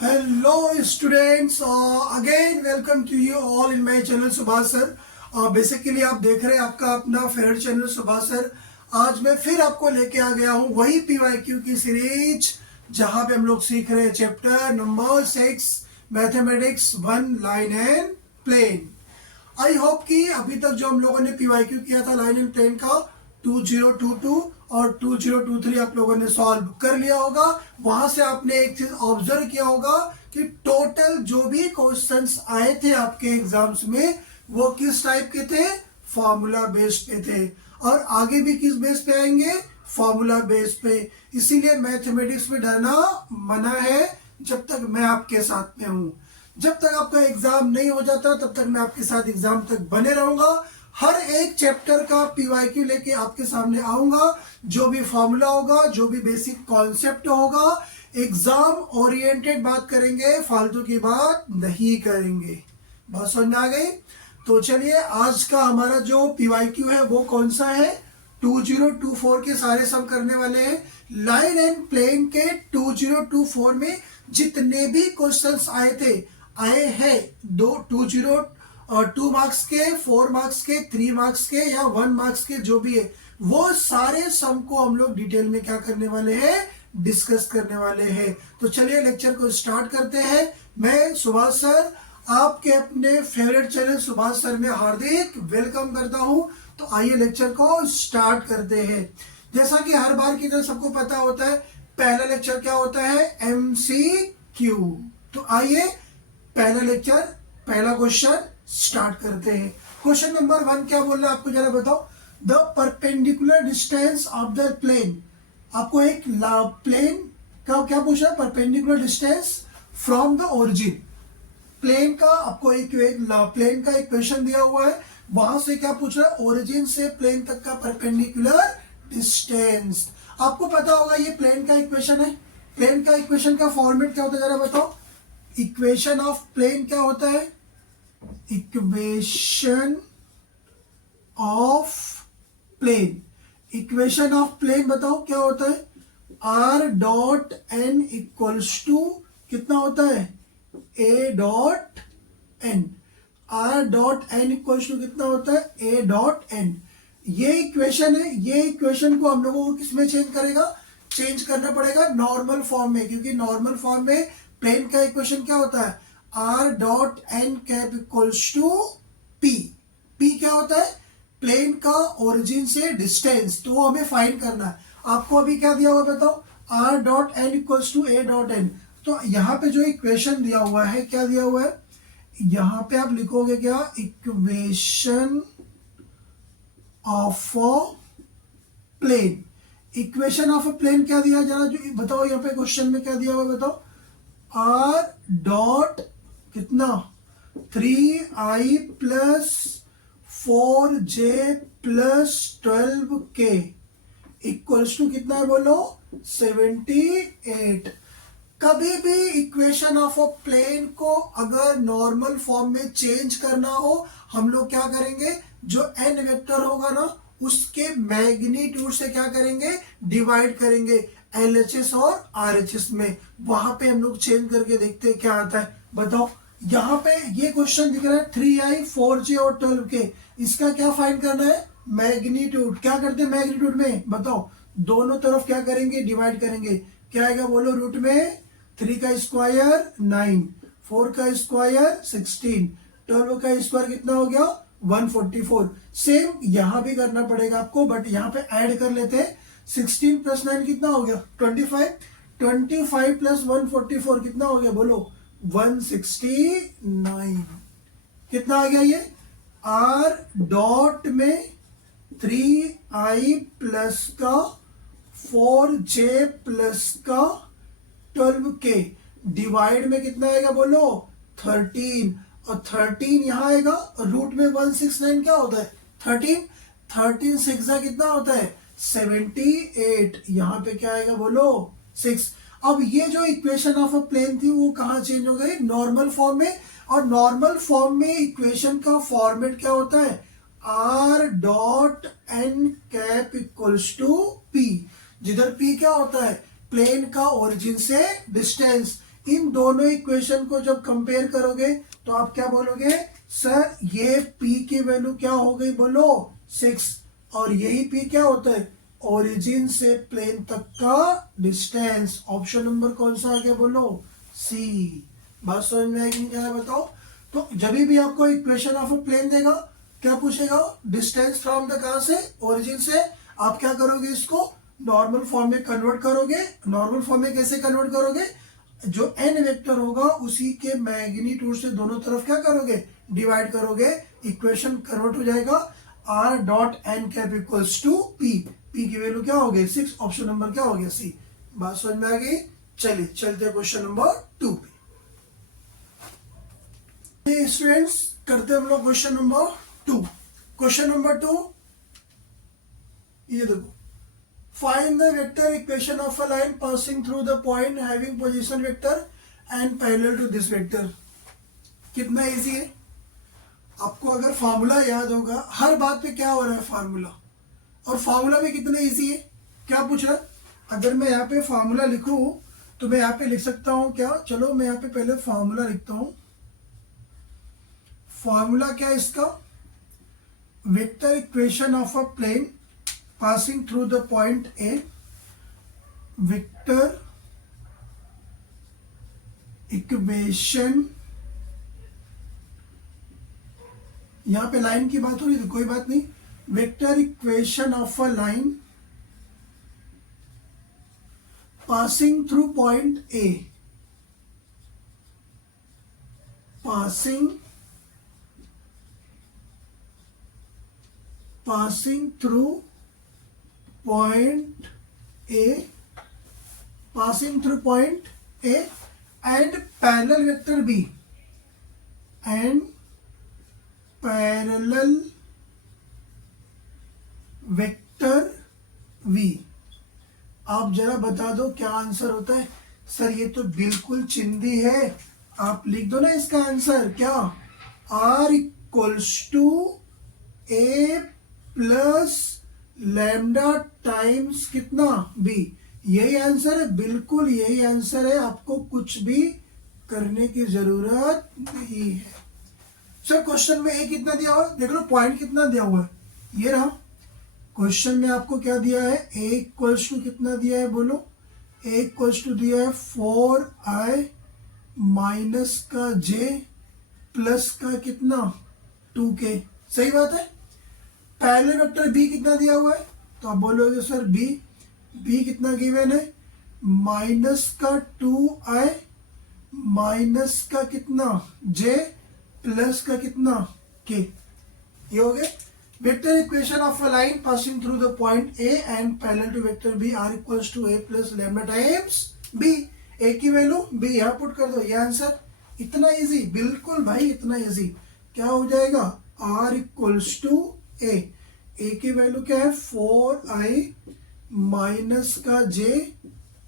Hello students, again welcome to you all in my channel Subhash sir. Basically आप देख रहे हैं आपका अपना फेवरेट चैनल सुभाष सर। आज मैं फिर आपको लेके आ गया हूँ वही PYQ की सीरीज जहाँ पे हम लोग सीख रहे हैं chapter number 6 mathematics 1 line and plane. I hope कि अभी तक जो हम लोगों ने PYQ किया था लाइन एंड प्लेन का 2022 और 2023 आप लोगों ने सॉल्व कर लिया होगा। वहां से आपने एक चीज ऑब्जर्व किया होगा कि टोटल जो भी क्वेश्चंस आए थे आपके एग्जाम्स में वो किस टाइप के थे, फॉर्मूला बेस्ड पे थे, और आगे भी किस बेस पे आएंगे, फॉर्मूला बेस पे। इसीलिए मैथमेटिक्स में डरना मना है जब तक मैं आपके साथ में हूं। जब तक आपका एग्जाम नहीं हो जाता तब तक मैं आपके साथ एग्जाम तक बने रहूंगा। हर एक चैप्टर का PYQ लेके आपके सामने आऊंगा। जो भी फॉर्मूला होगा, जो भी बेसिक कॉन्सेप्ट होगा, एग्जाम ओरिएंटेड बात करेंगे, फालतू की बात नहीं करेंगे। बात समझ में आ गई? तो चलिए आज का हमारा जो PYQ है वो कौन सा है, 2024 के सारे सम करने वाले हैं। लाइन एंड प्लेन के 2024 में जितने भी क्वेश्चंस आए हैं 2 मार्क्स के, 4 मार्क्स के, 3 मार्क्स के या 1 मार्क्स के जो भी है, वो सारे सम को हम लोग डिटेल में क्या करने वाले हैं, डिस्कस करने वाले हैं। तो चलिए लेक्चर को स्टार्ट करते हैं। मैं सुभाष सर आपके अपने फेवरेट चैनल सुभाष सर में हार्दिक वेलकम करता हूं। तो आइए लेक्चर को स्टार्ट करते हैं। जैसा कि हर बार की तरह सबको पता होता है, पहला लेक्चर क्या होता है, MCQ। तो आइए पहला लेक्चर, पहला क्वेश्चन स्टार्ट करते हैं। क्वेश्चन नंबर 1 क्या बोल रहा है आपको जरा बताओ। The perpendicular distance of the plane. आपको एक प्लेन का क्या पूछा है, perpendicular distance from the origin. Plane का आपको एक प्लेन का एक क्वेश्चन दिया हुआ है, वहां से क्या पूछ रहा है, ओरिजिन से प्लेन तक का परपेंडिकुलर डिस्टेंस। आपको पता होगा ये प्लेन का इक्वेशन है। प्लेन का इक्वेशन का फॉर्मेट क्या होता है जरा बताओ। इक्वेशन ऑफ प्लेन क्या होता है, equation of plane. Equation of plane बताओ क्या होता है, R dot n equals to कितना होता है, A dot n. R dot n equals to कितना होता है, A डॉट एन। ये इक्वेशन है। ये इक्वेशन को हम लोगों को किसमें चेंज करना पड़ेगा, नॉर्मल फॉर्म में, क्योंकि नॉर्मल फॉर्म में प्लेन का इक्वेशन क्या होता है, R dot n cap equals to P। P क्या होता है, प्लेन का ओरिजिन से डिस्टेंस, तो वो हमें फाइंड करना है। आपको अभी क्या दिया हुआ बताओ, R dot n equals to A dot n. तो यहाँ पे जो इक्वेशन दिया हुआ है, क्या दिया हुआ है, यहाँ पे आप लिखोगे क्या, equation of a plane. Equation of a plane क्या दिया जरा जो बताओ, यहाँ पे क्वेश्चन में क्या दिया हुआ बताओ, R डॉट कितना 3i plus 4j plus 12k equals to कितना है बोलो, 78। कभी भी इक्वेशन ऑफ अ प्लेन को अगर नॉर्मल फॉर्म में चेंज करना हो, हम लोग क्या करेंगे, जो n वेक्टर होगा ना उसके मैग्नीट्यूड से क्या करेंगे, डिवाइड करेंगे LHS और RHS में। वहां पे हम लोग चेंज करके देखते हैं क्या आता है। बताओ यहाँ पे ये क्वेश्चन दिख रहा है 3i 4j और 12k, इसका क्या फाइंड करना है, मैग्नीट्यूड। क्या करते हैं मैग्नीट्यूड में बताओ, दोनों तरफ क्या करेंगे, डिवाइड करेंगे। क्या आएगा बोलो, रूट में 3 का स्क्वायर 9, 4 का स्क्वायर 16, 12 का स्क्वायर कितना हो गया 144। सेम यहाँ भी करना पड़ेगा आपको, बट यहाँ पे ऐड कर लेते हैं। 16 प्लस 9 कितना हो गया 25, 25 प्लस 144 कितना हो गया बोलो 169। कितना आ गया ये, R डॉट में 3i प्लस का 4j प्लस का 12k डिवाइड में कितना आएगा बोलो 13, और 13 यहाँ आएगा, रूट में 169 क्या होता है 13, 13 6 कितना होता है 78। यहाँ पे क्या आएगा बोलो 6। अब ये जो इक्वेशन ऑफ अ प्लेन थी वो कहाँ चेंज हो गई, नॉर्मल फॉर्म में। और नॉर्मल फॉर्म में इक्वेशन का फॉर्मेट क्या होता है, R dot n cap equals to P, जिधर P क्या होता है, प्लेन का ओरिजिन से डिस्टेंस। इन दोनों इक्वेशन को जब कंपेयर करोगे तो आप क्या बोलोगे, सर ये p की वैल्यू क्या हो गई, बोलो 6, और यही p क्या होता है, ओरिजिन से प्लेन तक का डिस्टेंस। ऑप्शन नंबर कौन सा आ गया, बोलो सी। बात समझ में आएगी नहीं, क्या बताओ। तो जब भी आपको इक्वेशन ऑफ अ प्लेन देगा, क्या पूछेगा, डिस्टेंस फ्रॉम द, कहां से, ओरिजिन से। आप क्या करोगे, इसको नॉर्मल फॉर्म में कन्वर्ट करोगे। नॉर्मल फॉर्म में कैसे कन्वर्ट करोगे, जो n वेक्टर होगा उसी के मैग्नीट्यूड से दोनों तरफ क्या करोगे, डिवाइड करोगे, इक्वेशन कन्वर्ट हो जाएगा r dot n cap equals to p। p की वैल्यू क्या हो गई, 6। ऑप्शन नंबर क्या हो गया, सी। बात समझ में आ गई। चलिए चलते हैं क्वेश्चन नंबर 2 पे। स्टूडेंट्स करते हैं हम लोग क्वेश्चन नंबर 2। क्वेश्चन नंबर 2 ये देखो, find the vector equation of a line passing through the point having position vector and parallel to this vector। कितना इजी है। आपको अगर फार्मूला याद होगा, हर बात पे क्या हो रहा है, फार्मूला, और फार्मूला में कितना इजी है। क्या पूछ रहा है, अगर मैं यहाँ पे फार्मूला लिखूं तो मैं यहाँ पे लिख सकता हूँ क्या, चलो मैं यहाँ पे पहले फार्मूला लिखता हूँ। फार्मूला क्या है इसका, vector equation of a plane passing through the point A, vector equation, यहां पे लाइन की बात हो रही थी, कोई बात नहीं, vector equation of a line passing through point A, passing through point A, passing through point A and parallel vector B, and parallel vector V। आप जरा बता दो क्या आंसर होता है। सर ये तो बिल्कुल चिंदी है, आप लिख दो ना इसका आंसर, क्या, R equals to A plus lambda times कितना, बी। यही आंसर है, बिल्कुल यही आंसर है, आपको कुछ भी करने की जरूरत नहीं है। सर क्वेश्चन में ए कितना दिया हुआ है, देख लो पॉइंट कितना दिया हुआ है, ये रहा। क्वेश्चन में आपको क्या दिया है, ए इक्वल्स टू कितना दिया है, बोलो, ए इक्वल्स टू दिया है 4i माइनस का j प्लस का कितना 2k। सही बात है। पहले वेक्टर बी कितना दिया हुआ है, तो आप बोलोगे सर बी कितना गिवन है, माइनस का 2i माइनस का कितना j प्लस का कितना k। ये हो गया vector equation of a line passing through the point A and parallel to vector B R equals to A plus lambda times B. A की वैल्यू बी यहाँ put कर दो, ये आंसर। इतना इजी, बिल्कुल भाई इतना इजी। क्या हो जाएगा, आर इक्वल्स टू ए की वैल्यू क्या है 4i माइनस का j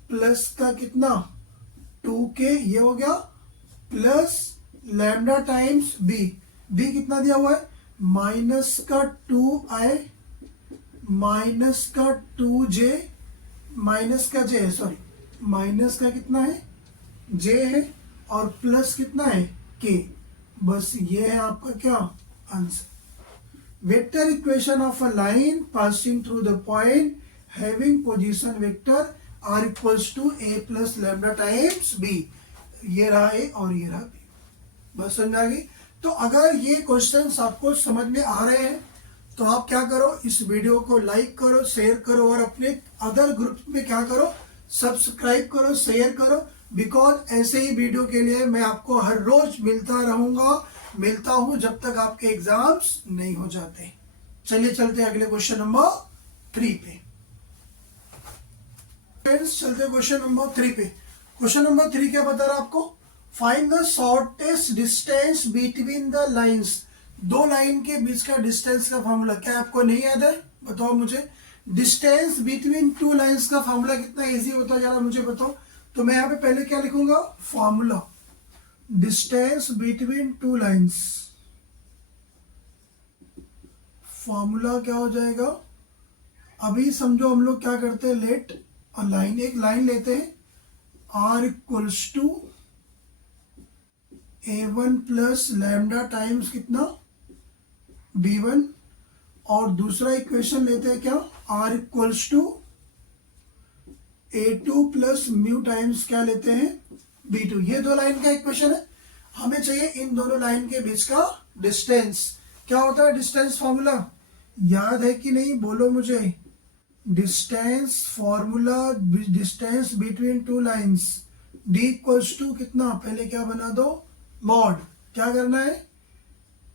प्लस का कितना 2k, ये हो गया, प्लस लैम्डा टाइम्स बी कितना दिया हुआ है, माइनस का 2i माइनस का 2j माइनस का j, सॉरी माइनस का कितना है j है और प्लस कितना है k। बस ये है आपका क्या answer. Vector equation of a line passing through the point having position vector r equals to A plus lambda times b. ये रहा ए और ये रहा बी। बस समझ आ गई। तो अगर ये क्वेश्चंस आपको समझ में आ रहे हैं तो आप क्या करो, इस वीडियो को लाइक करो, शेयर करो और अपने अदर ग्रुप में क्या करो, सब्सक्राइब करो, शेयर करो। बिकॉज ऐसे ही वीडियो के लिए मैं आपको हर रोज मिलता हूं जब तक आपके एग्जाम्स नहीं हो जाते। चलिए चलते हैं अगले क्वेश्चन नंबर 3 पे। फ्रेंड्स चलते हैं क्वेश्चन नंबर 3 पे। क्वेश्चन नंबर 3 क्या बता रहा है आपको, find the shortest distance between the lines. दो लाइन के बीच का डिस्टेंस का फॉर्मूला क्या आपको नहीं याद है, बताओ मुझे। डिस्टेंस बिटवीन टू लाइंस का फॉर्मूला कितना इजी होता है जरा मुझे बताओ। तो मैं यहाँ पे पहले क्या लिखूंगा, formula distance between two lines. Formula क्या हो जाएगा, अभी समझो हम लोग क्या करते हैं, लेट और लाइन, एक लाइन लेते हैं, r equals to A1 plus lambda times कितना B1, और दूसरा इक्वेशन लेते हैं क्या, R equals to A2 plus mu times क्या लेते हैं B2। ये दो लाइन का इक्वेशन है, हमें चाहिए इन दोनों लाइन के बीच का डिस्टेंस। क्या होता है डिस्टेंस फॉर्मूला, याद है कि नहीं, बोलो मुझे। Distance formula, distance between two lines, D equals to कितना, पहले क्या बना दो, मॉड, क्या करना है,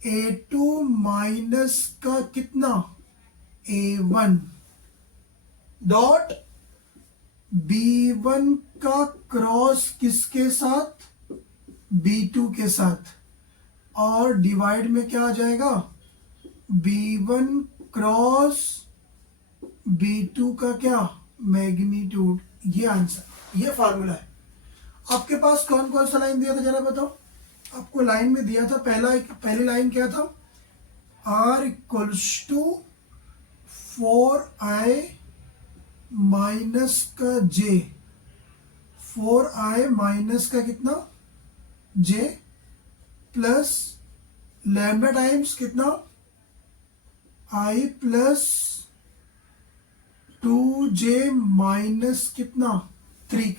A2 माइनस का कितना A1 डॉट B1 का क्रॉस किसके साथ, B2 के साथ, और डिवाइड में क्या आ जाएगा, B1 क्रॉस B2 का क्या मैग्नीट्यूड। ये आंसर, ये फार्मूला है। आपके पास कौन कौन सा लाइन दिया था जरा बताओ, आपको लाइन में दिया था, पहली लाइन क्या था, R equals to 4i minus का J, 4i माइनस का कितना J प्लस लैम्डा टाइम्स कितना I प्लस 2j माइनस कितना 3।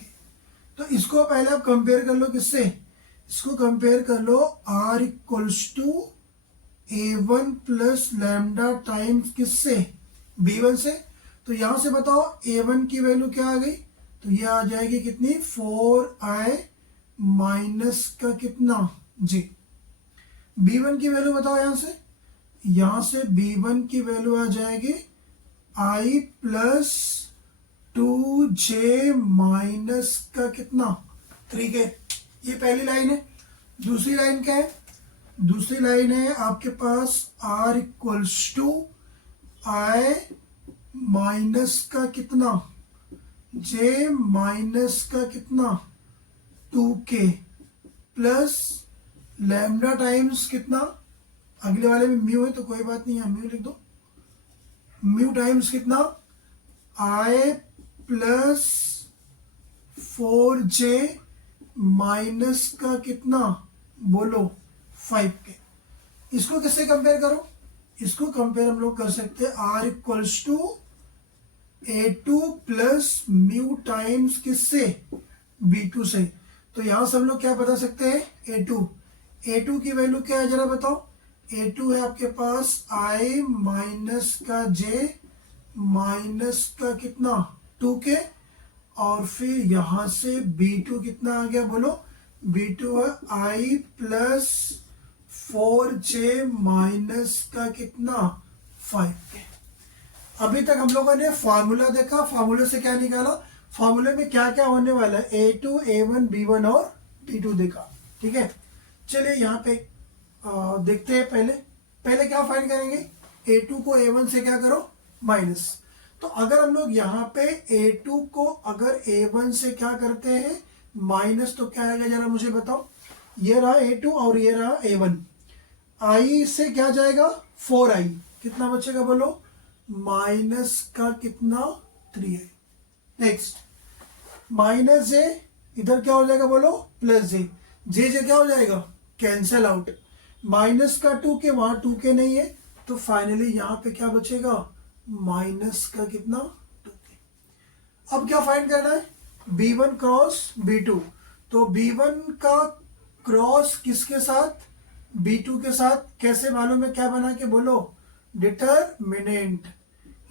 तो इसको पहले आप कंपेयर कर लो किससे, इसको कंपेयर कर लो R equals to A1 plus lambda times किससे, B1 से। तो यहां से बताओ A1 की वैल्यू क्या आ गई, तो ये आ जाएगी कितनी 4i माइनस का कितना J। B1 की वैल्यू बताओ यहां से B1 की वैल्यू आ जाएगी I प्लस 2j माइनस का कितना 3k। ये पहली लाइन है। दूसरी लाइन क्या है, दूसरी लाइन है आपके पास R equals to I minus का कितना J माइनस का कितना 2k प्लस लैम्डा टाइम्स कितना, अगले वाले में म्यू है तो कोई बात नहीं है, म्यू लिख दो, म्यू टाइम्स कितना I प्लस 4j माइनस का कितना बोलो 5k। इसको किससे कंपेयर करो, इसको कंपेयर हम लोग कर सकते हैं R equals to A2 plus mu times किससे B2 से। तो यहां से हम लोग क्या बता सकते हैं A2 की वैल्यू क्या है जरा बताओ, A2 है आपके पास I माइनस का J माइनस का कितना 2k, और फिर यहां से B2 कितना आ गया बोलो, B2 है I प्लस 4j माइनस का कितना 5k। अभी तक हम लोगों ने फॉर्मूला देखा, फॉर्मूले से क्या निकाला, फॉर्मूले में क्या क्या होने वाला है, A2 A1 B1 और B2 देखा। ठीक है, चलिए यहाँ पे देखते हैं। पहले क्या फाइंड करेंगे, A2 को A1 से क्या करो माइनस। तो अगर हम लोग यहाँ पे A2 को अगर A1 से क्या करते हैं माइनस, तो क्या आएगा जरा मुझे बताओ। ये रहा A2 और ये रहा A1, I से क्या जाएगा 4i, कितना बचेगा बोलो माइनस का कितना 3i। नेक्स्ट माइनस j, इधर क्या हो जाएगा बोलो प्लस j क्या हो जाएगा कैंसल आउट, माइनस का 2k, वहां 2k नहीं है, तो फाइनली यहाँ पे क्या बचेगा माइनस का कितना 2k। अब क्या फाइंड करना है, B1 क्रॉस B2। तो B1 का क्रॉस किसके साथ B2 के साथ, कैसे मालूम है, क्या बना के बोलो डिटरमिनेंट।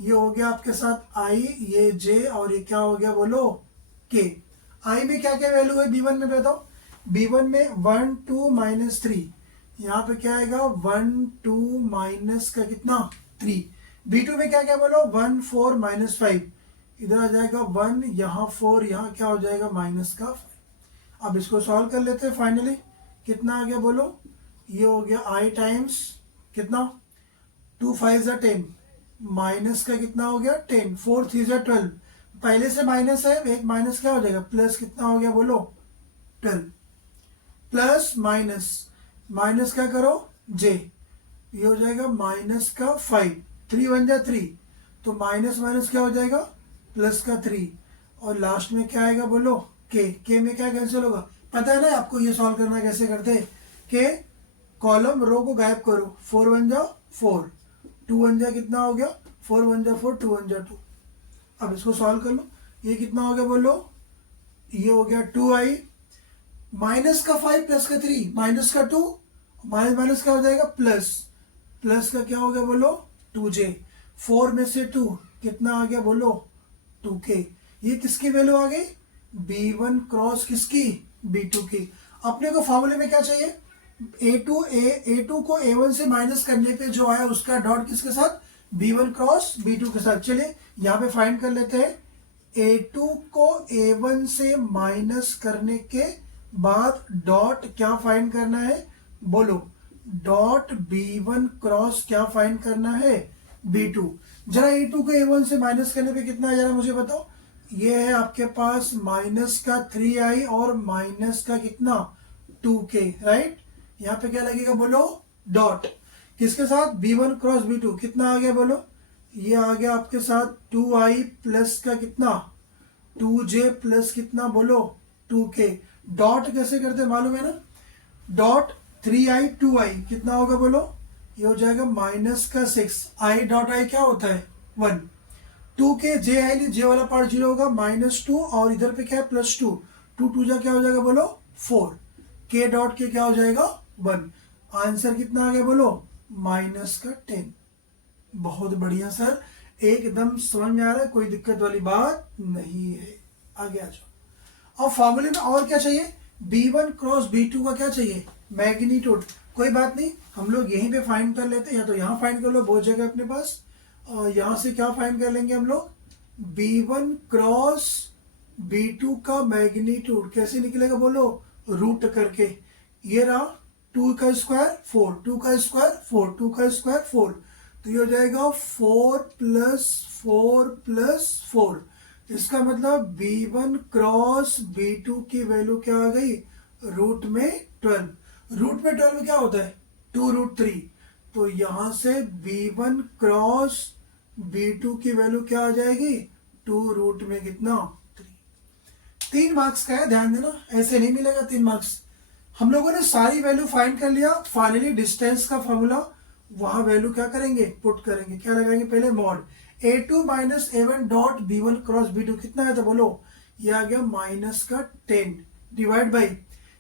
ये हो गया आपके साथ I, ये J, और ये क्या हो गया बोलो K। I में क्या क्या वैल्यू है B1 में बताओ, B1 में 1 2 माइनस 3, यहाँ पे क्या आएगा 1 2 माइनस का कितना 3। B2 में क्या क्या बोलो 1 4 माइनस 5, इधर आ जाएगा 1, यहाँ 4, यहाँ क्या हो जाएगा माइनस का 5। अब इसको सॉल्व कर लेते हैं, फाइनली कितना आ गया बोलो, ये हो गया I टाइम्स कितना 2 5 10, माइनस का कितना हो गया 10, 4 3 12, पहले से माइनस है, एक माइनस क्या हो जाएगा प्लस, कितना हो गया बोलो 12, प्लस माइनस, माइनस क्या करो j, ये हो जाएगा माइनस का 5, 3 1 जा 3, तो माइनस माइनस क्या हो जाएगा प्लस का 3, और लास्ट में क्या आएगा बोलो k में क्या कैंसिल होगा, पता है ना आपको ये सॉल्व करना कैसे करते हैं। के कॉलम रो को गायब करो, 4 1 जा 4, 2 1 जा कितना हो गया, 4 1 जा 4, 2 1 जा 2। अब इसको सॉल्व कर लो, ये कितना हो गया बोलो, ये हो गया 2i, माइनस का 5 प्लस का 3, माइनस का 2, माइनस माइनस क्या हो जाएगा प्लस, प्लस का क्या हो गया बोलो 2j, 4 में से 2 कितना आ गया बोलो 2k। ये किसकी वैल्यू आ गई, b1 क्रॉस किसकी, b2 की। अपने को फॉर्मूले में क्या चाहिए, a2 को a1 से माइनस करने पे जो आया उसका डॉट किसके साथ, b1 क्रॉस b2 के साथ। चलिए यहाँ पे फाइंड कर लेते हैं, a2 को a1 से माइनस करने के बाद डॉट क्या फाइंड करना है बोलो, डॉट b1 क्रॉस क्या फाइंड करना है b2। जरा a2 को a1 से माइनस करने पे कितना आ जा रहा है मुझे बताओ, ये है आपके पास माइनस का 3i और माइनस का कितना 2k, राइट। यहाँ पे क्या लगेगा बोलो, डॉट किसके साथ, b1 क्रॉस b2 कितना आ गया बोलो, ये आ गया आपके साथ 2i प्लस का कितना 2j प्लस कितना बोलो 2k। डॉट कैसे करते मालूम है ना, डॉट 3i 2i कितना होगा बोलो, ये हो जाएगा माइनस का 6, i डॉट i क्या होता है 1, 2k j है नहीं, j वाला पार्ट 0 होगा, -2 और इधर पे क्या है +2, 2 2 जा क्या हो जाएगा बोलो 4, k डॉट के क्या हो जाएगा 1। आंसर कितना आ गया बोलो, माइनस का 10। बहुत बढ़िया सर, एकदम समझ में आ रहा है, कोई दिक्कत वाली बात नहीं है। आगे आ जाओ। अब फॉर्मूले में और क्या चाहिए, b1 क्रॉस b2 का क्या चाहिए, मैग्नीट्यूड। कोई बात नहीं, हम लोग यहीं पे फाइंड कर लेते हैं, या तो यहाँ फाइंड कर लो, बहुत जगह अपने पास, और यहाँ से क्या फाइंड कर लेंगे हम लोग, b1 क्रॉस b2 का मैग्नीट्यूड कैसे निकलेगा बोलो, रूट करके। ये रहा 2 का स्क्वायर 4, 2 का स्क्वायर 4, 2 का स्क्वायर 4, तो ये हो जाएगा 4 प्लस 4 प्लस 4। इसका मतलब b1 क्रॉस b2 की वैल्यू क्या आ गई, रूट में 12। रूट में 12 क्या होता है 2√3, तो यहां से b1 क्रॉस b2 की वैल्यू क्या आ जाएगी, 2 रूट में कितना 3। 3 मार्क्स का है, ध्यान देना, ऐसे नहीं मिलेगा 3 मार्क्स। हम लोगों ने सारी वैल्यू फाइंड कर लिया, फाइनली डिस्टेंस का फॉर्मूला वहां वैल्यू क्या करेंगे पुट करेंगे, क्या लगाएंगे पहले mod a2 minus a1 dot b1 cross b2 कितना है तो बोलो, ये आ गया माइनस का 10 divide by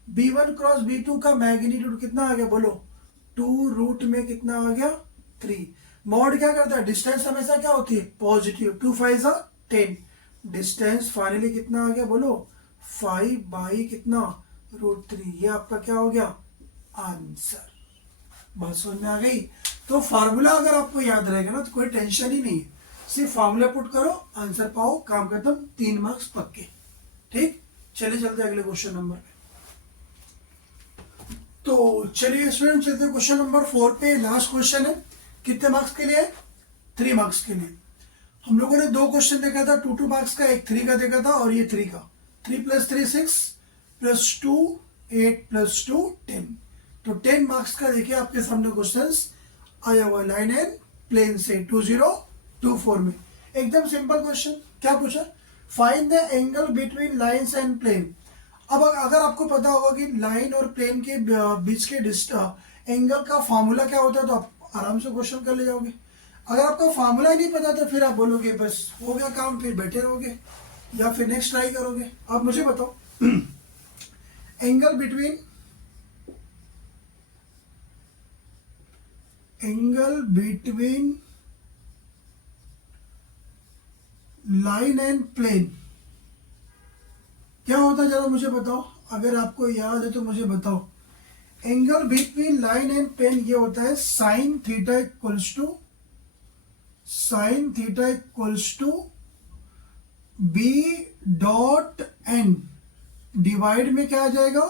b1 cross b2 का मैग्नीट्यूड कितना आ गया बोलो, 2 रूट में कितना आ गया 3। मॉड क्या करता है, डिस्टेंस हमेशा क्या होती है पॉजिटिव, 2 5 10, डिस्टेंस फाइनली कितना आ गया बोलो 5 बाई कितना √3। ये आपका क्या हो गया आंसर। बात समझ में आ गई। तो फार्मूला अगर आपको याद रहेगा ना तो कोई टेंशन ही नहीं है, सिर्फ फार्मूला पुट करो आंसर पाओ, काम खत्म, 3 मार्क्स पक्के। ठीक, चलिए चलते अगले क्वेश्चन नंबर पे। तो चलिए स्टूडेंट चलते हैं क्वेश्चन नंबर 4 पे। लास्ट क्वेश्चन है, कितने मार्क्स के लिए, 3 मार्क्स के लिए। हम लोगों ने 2 क्वेश्चन देखा था, 2 मार्क्स का, एक 3 का देखा था और ये 3 का। 3 + 3 6 + 2 8 + 2 10, तो 10 मार्क्स का देखिए आपके सामने क्वेश्चंस आया हुआ लाइन एंड प्लेन से 2024 में। एकदम सिंपल क्वेश्चन, क्या पूछा, find the angle between lines and plane. अब अगर आपको पता होगा कि लाइन और प्लेन के बीच के एंगल का फॉर्मूला क्या होता है तो आप आराम से क्वेश्चन कर ले जाओगे। अगर आपको फॉर्मूला ही नहीं पता तो फिर आप बोलोगे बस हो गया काम, फिर बैठे रहोगे या फिर नेक्स्ट ट्राई करोगे। अब मुझे बताओ angle between line and plane क्या होता है जरा मुझे बताओ, अगर आपको याद है तो मुझे बताओ। Angle between line and plane ये होता है sine theta equals to b dot n, divide में क्या आ जाएगा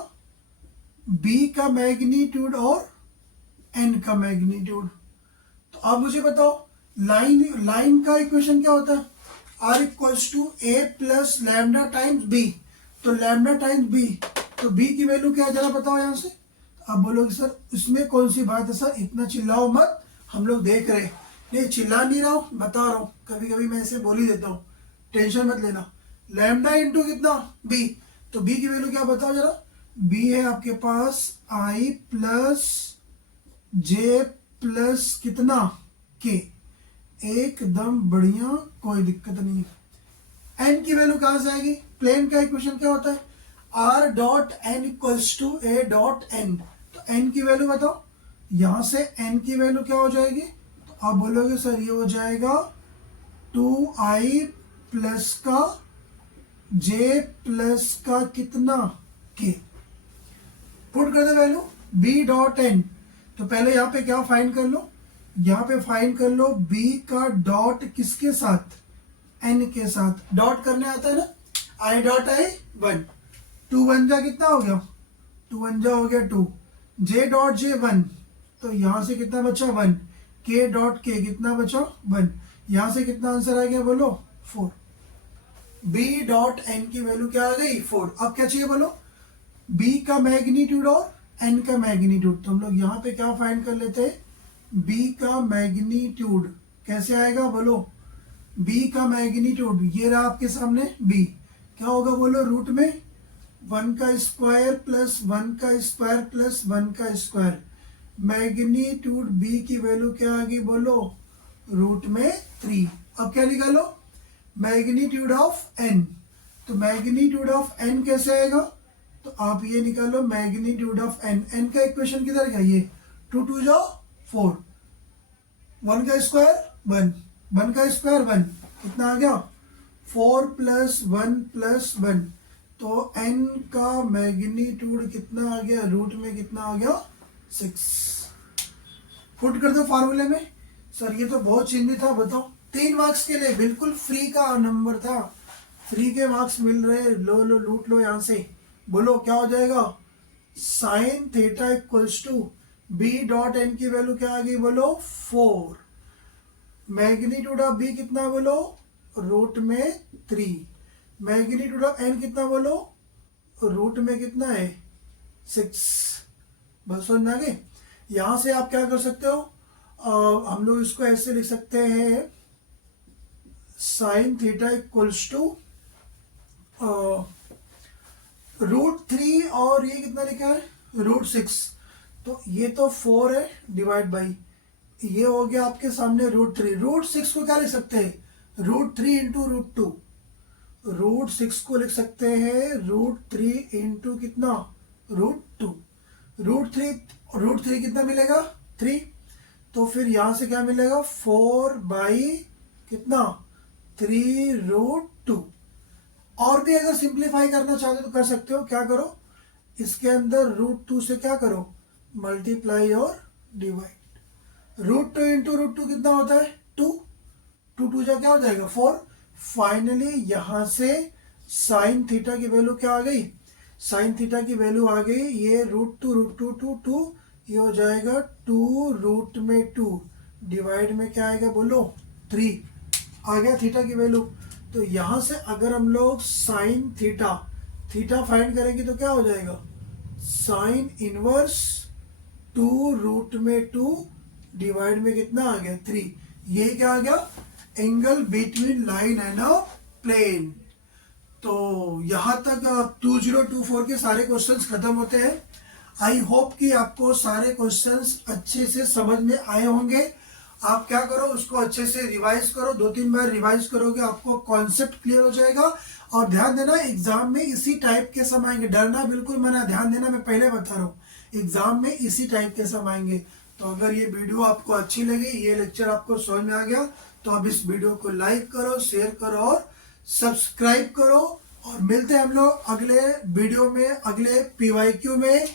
बी का मैग्नीट्यूड और एन का मैग्नीट्यूड। तो अब मुझे बताओ लाइन का इक्वेशन क्या होता है, r equals to A plus lambda times b, तो लैम्डा टाइम्स बी, तो बी की वैल्यू क्या है जरा बताओ यहां से। अब बोलोगे सर इसमें कौन सी बात है सर, इतना चिल्लाओ मत, हम लोग देख रहे। नहीं चिल्ला नहीं रहा हूं, बता रहा हूं, कभी कभी मैं ऐसे बोल ही देता हूं, टेंशन मत लेना। लैम्डा इंटू कितना बी, तो बी की वैल्यू क्या बताओ जरा, बी है आपके पास आई प्लस जे प्लस कितना के। एकदम बढ़िया, कोई दिक्कत नहीं है। एन की वैल्यू कहां से आएगी? प्लेन का इक्वेशन क्या होता है? R dot n equals to a dot n. तो एन की वैल्यू बताओ, यहां से एन की वैल्यू क्या हो जाएगी? तो आप बोलोगे सर ये हो जाएगा 2i प्लस का जे प्लस का कितना के। पुट कर दे वैल्यू b डॉट एन। तो पहले यहाँ पे क्या फाइंड कर लो? यहाँ पे फाइंड कर लो b का डॉट किसके साथ? n के साथ। डॉट करने आता है ना, i डॉट i 1, 2 1 जा कितना हो गया? 2 1 जा हो गया 2। j डॉट j 1, तो यहां से कितना बचा? 1। k डॉट k कितना बचा? 1। यहां से कितना आंसर आ गया बोलो? 4। b डॉट n की वैल्यू क्या आ गई? 4। अब क्या चाहिए बोलो? b का मैग्नीट्यूड और n का मैग्नीट्यूड। तो हम लोग यहाँ पे क्या फाइंड कर लेते हैं? b का मैग्नीट्यूड कैसे आएगा बोलो? b का मैग्नीट्यूड ये रहा आपके सामने b, क्या होगा बोलो? रूट में 1 का स्क्वायर प्लस 1 का स्क्वायर प्लस 1 का स्क्वायर। मैग्नीट्यूड b की वैल्यू क्या आ गई बोलो? रूट में 3। अब क्या निकालो? Magnitude of n। तो मैग्नीट्यूड ऑफ n कैसे आएगा? तो आप ये निकालो मैग्नीट्यूड ऑफ n। n का इक्वेशन किधर गया? ये 2 2 जाओ 4, 1 का स्क्वायर 1, 1 का स्क्वायर 1, कितना आ गया? 4 प्लस 1 प्लस 1। तो n का मैग्नीट्यूड कितना आ गया? रूट में कितना आ गया? 6। पुट कर दो फार्मूले में। सर ये तो बहुत चिन्हित था, बताओ। 3 मार्क्स के लिए बिल्कुल फ्री का नंबर था, फ्री के मार्क्स मिल रहे, लो लो लूट लो यहां से। बोलो क्या हो जाएगा? Sine theta equals to b dot n की वैल्यू क्या आ गई बोलो? 4। मैग्नीट्यूड ऑफ बी कितना बोलो? रूट में 3। मैग्नीट्यूड ऑफ एन कितना बोलो? रूट में कितना है? 6। बस समझ में आ गए? यहां से आप क्या कर सकते हो? हम लोग इसको ऐसे लिख सकते हैं, साइन थीटा इक्वल्स टू √3 और ये कितना लिखा है? √6। तो ये तो 4 है डिवाइड बाई, ये हो गया आपके सामने √3। √6 को क्या लिख सकते हैं? √3 इंटू √2। √6 को लिख सकते हैं √3 इंटू कितना? √2। √3 कितना मिलेगा? 3। तो फिर यहां से क्या मिलेगा? 4 बाई कितना? 3√2। और भी अगर सिंप्लीफाई करना चाहते तो कर सकते हो। क्या करो? इसके अंदर √2 से क्या करो? मल्टीप्लाई और डिवाइड। √2 इंटू √2 कितना होता है? 2। 2 2 जा क्या हो जाएगा? 4। फाइनली यहां से साइन थीटा की वैल्यू क्या आ गई? साइन थीटा की वैल्यू आ गई ये √2 2 ये हो जाएगा 2 रूट में 2 डिवाइड में क्या आएगा बोलो? 3 आ गया थीटा की वैल्यू। तो यहां से अगर हम लोग साइन थीटा फाइंड करेंगे तो क्या हो जाएगा? साइन इनवर्स 2 रूट में 2 डिवाइड में कितना आ गया? 3। ये क्या आ गया? Angle between line and a plane. तो यहां तक 2024 के सारे क्वेश्चंस खत्म होते हैं। आई होप कि आपको सारे क्वेश्चंस अच्छे से समझ में आए होंगे। आप क्या करो, उसको अच्छे से रिवाइज करो। 2-3 बार रिवाइज करोगे आपको कॉन्सेप्ट क्लियर हो जाएगा। और ध्यान देना एग्जाम में इसी टाइप के सम आएंगे, डरना बिल्कुल मना। ध्यान देना, मैं पहले बता रहा हूँ एग्जाम में इसी टाइप के सम आएंगे। तो अगर ये वीडियो आपको अच्छी लगी, ये लेक्चर आपको समझ में आ गया, तो आप इस वीडियो को लाइक करो, शेयर करो और सब्सक्राइब करो। और मिलते हैं हम लोग अगले वीडियो में, अगले PYQ में।